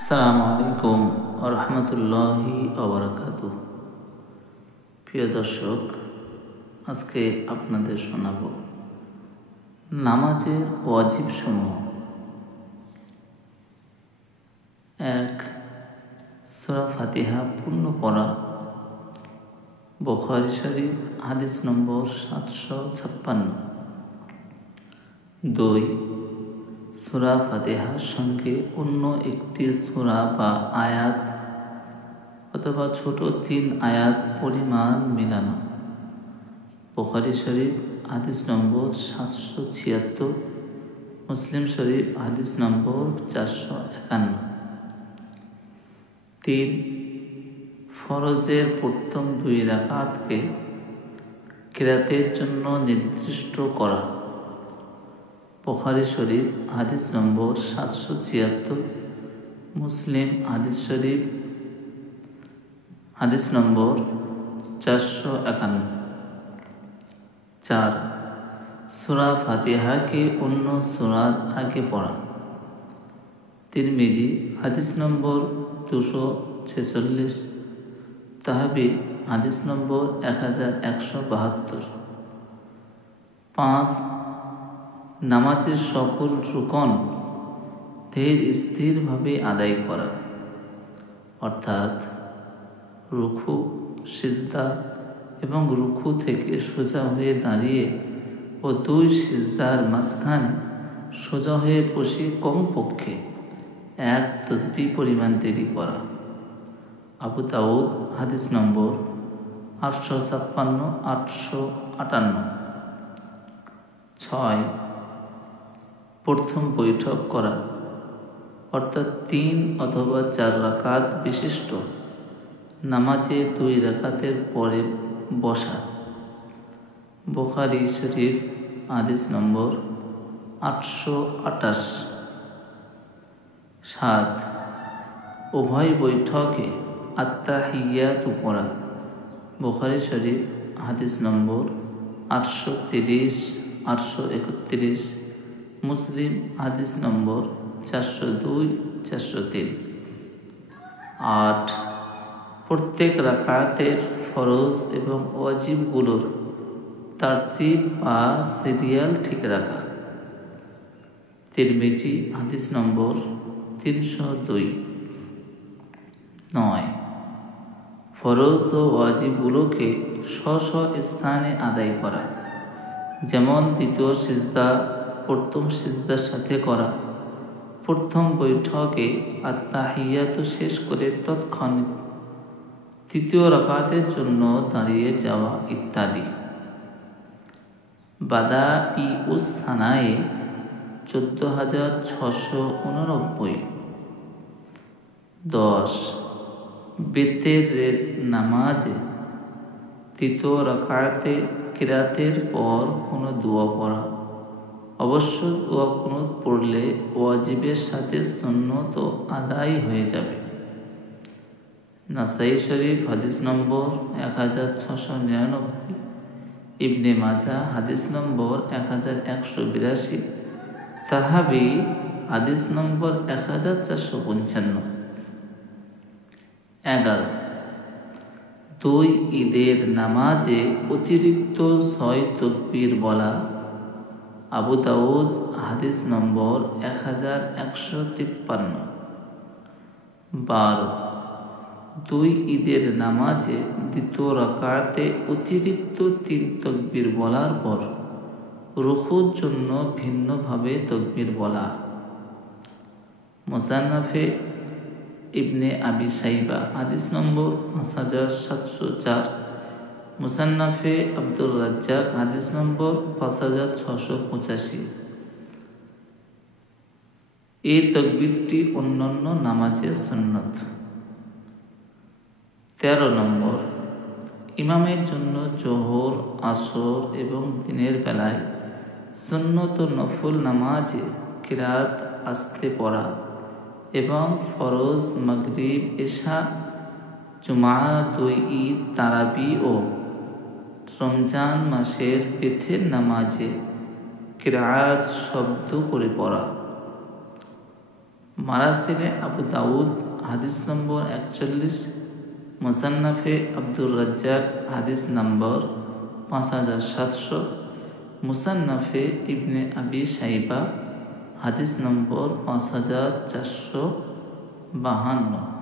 আসসালামু আলাইকুম রহমতুল্লাহি ওবরাকাতুহ। প্রিয় দর্শক, আজকে আপনাদের শোনাব নামাজের ওয়াজিব সমূহ। 1. সূরা ফাতিহা পূর্ণ পড়া। বুখারী শরীফ হাদিস নম্বর 756। 2. সূরা ফাতিহার সঙ্গে অন্য একটি সূরা বা আয়াত অথবা ছোট 3 আয়াত পরিমাণ মিলানো। বুখারী শরীফ হাদিস নম্বর 776, মুসলিম শরীফ হাদিস নম্বর 451। 3. ফরজের প্রথম 2 রাকাতকে কিরাতের জন্য নির্দিষ্ট করা। বুখারী শরীফ হাদিস নম্বর 776, মুসলিম হাদিস শরীফ হাদিস নম্বর 451। 4. সূরা ফাতিহাকে অন্য সূরার আগে পড়া। তিরমিজি হাদিস নম্বর 246, তাহাবি হাদিস নম্বর 1172। 5. নামাজের সকল রুকন ধীর স্থিরভাবে আদায় করা, অর্থাৎ রুকু, সিজদা এবং রুকু থেকে সোজা হয়ে দাঁড়িয়ে ও 2 সিজদার মাঝখানে সোজা হয়ে বসে কমপক্ষে 1 তাসবিহ পরিমাণ দেরি করা। আবু দাউদ হাদিস নম্বর 856, 858। 6. প্রথম বৈঠক করা, অর্থাৎ 3 অথবা 4 রাকাত বিশিষ্ট নামাজে 2 রাকাতের পরে বসা। বুখারী শরীফ হাদিস নম্বর 828। 7. উভয় বৈঠকে আত্তাহিয়াতু পড়া। বুখারী শরীফ হাদিস নম্বর 830, 831, মুসলিম হাদিস নম্বর 402, 403। 8. প্রত্যেক রাকাতের ফরজ এবং ওয়াজিবগুলোর তারতিব বা সিরিয়াল ঠিক রাখা। তিরমিজি হাদিস নম্বর 302। 9. ফরজ ও ওয়াজিবগুলোকে স্ব স্থানে আদায় করা, যেমন দ্বিতীয় সিজদা প্রথম সিজদার সাথে করা, প্রথম বৈঠকে আত্তাহিয়াতু শেষ করে তৎক্ষণাৎ তৃতীয় রাকাতের জন্য দাঁড়িয়ে যাওয়া ইত্যাদি। বাদাইউস সানায়ে 14689। 10. বিতরের নামাজে তৃতীয় রাকাতে কিরাতের পর কোনো দোয়া পড়া। অবশ্য দোয়া কুনুত পড়লে ওয়াজিবের সাথে সুন্নত আদায় হয়ে যাবে। নাসাই শরীফ হাদিস নম্বর 1699, ইবনে মাজাহ হাদিস নম্বর 1182, তাহাবি হাদিস নম্বর 1455। 11. 2 ঈদের নামাজে অতিরিক্ত 6 তাকবীর বলা। আবু দাউদ হাদিস নম্বর 1153। 12. 2 ঈদের নামাজে দ্বিতীয় রাকাতে অতিরিক্ত 3 তাকবীর বলার পর রুকুর জন্য ভিন্নভাবে তাকবীর বলা। মুসান্নাফে ইবনে আবি শাইবা হাদিস নম্বর 5704, মুসান্নাফে আব্দুর রাজ্জাক হাদিস নম্বর 5685। এই তাকবীরটি অন্যান্য নামাজের সুন্নত। 13 নম্বর, ইমামের জন্য জোহর, আসর এবং দিনের বেলায় সুন্নত ও নফল নামাজে কিরাত আস্তে পড়া এবং ফরজ, মাগরিব, এশা, জুমা, 2 ঈদ, তারাবি ও রমজান মাসের বেথের নামাজে কিরাত শব্দ করে পড়া। মারাসিলে আবু দাউদ হাদিস নম্বর 41, মুসান্নাফে আব্দুর রাজ্জাক হাদিস নম্বর 5700, মুসান্নাফে ইবনে আবি শাইবা হাদিস নম্বর 5452।